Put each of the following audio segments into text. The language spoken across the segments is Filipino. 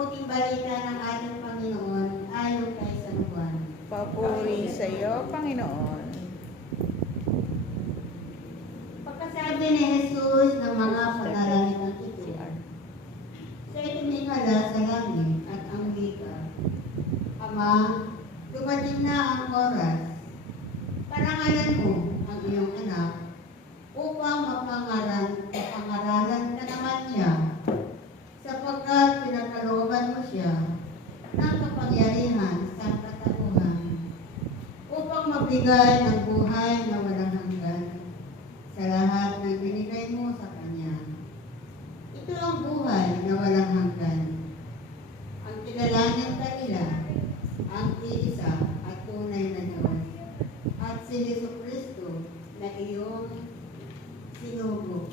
mabuting balita ng ating Panginoon ayon kay San Juan. Papuri sa iyo, Panginoon. Pagkasabi ni Jesus ng mga panalangin ito, siya tumingala sa langit at ang wika, Ama, dumating na ang oras. Parangalan mo ang iyong anak upang mapangaralan ka naman niya, sapagkat pinagkalooban mo siya ng kapangyarihan sa katauhan upang magbigay ng buhay na walang hanggan sa lahat ng binigay mo sa Kanya. Ito ang buhay na walang hanggan, ang kilalanin kanila, ang iisa at tunay na Diyos, at si Jesucristo na iyong sinugo.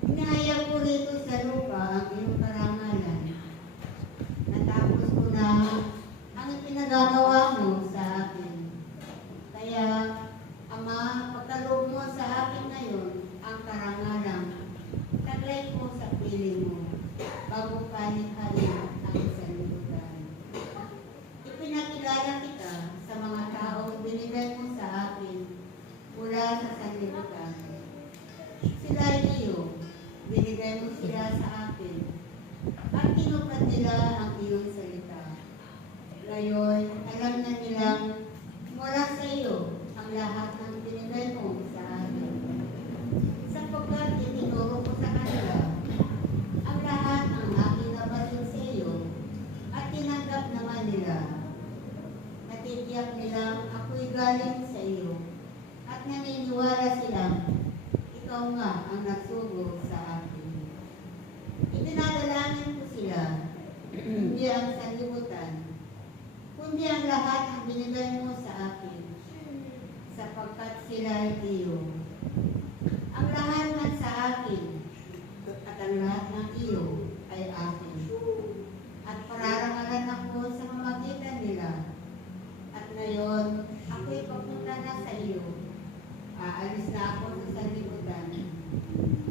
Inihayag ko rito sa lupa ang iyong karangalan. Natapos ko na ang ipinagagawa mo sa akin. Kaya, Ama, pagkaloob mo sa akin ngayon ang karangalan, taglay ko sa piling mo, bago panikhain ang sanlibutan. Ipinakilala kita sa mga taong binigay mo sa akin mula sa sanlibutan. Sila ay iyo, binigay mo sila sa akin, at tinupad nila ang iyong salita. Ngayon, alam na nilang mula sa iyo ang lahat ng binigay mo sa akin. Sapagkat itinuro ko sa kanila ang lahat ng aking nabatid sa iyo at tinanggap naman nila. Natitiyak nilang ako'y galing sa iyo at naniniwala silang ikaw nga ang nagsugo sa akin. Itinadalangin ko sila, hindi ang sanlibutan, kundi ang lahat ng binigay mo sa akin, sapagkat sila ay iyo. Ang lahat ng sa akin at ang lahat ng iyo ay akin. At pararangalan ako sa mamagitan nila. At ngayon, ako'y papunta na sa iyo. Aalis na ako sa sanlibutan.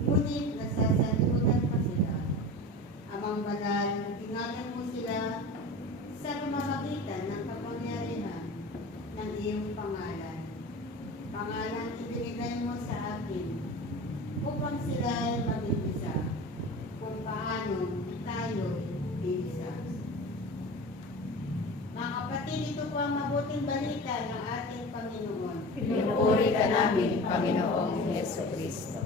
Ngunit nasa sanlibutan pa sila. Amang banal, ingatan mo sila sa pamamagitan ng kapangyarihan ng iyong pangalan. Pangalan ibinigay mo sa akin upang sila ay maging isa kung paano tayo iisa. Mga kapatid, ito po ang mabuting balita ng ating Panginoon. Pinupuri ka namin, Panginoong Jesucristo.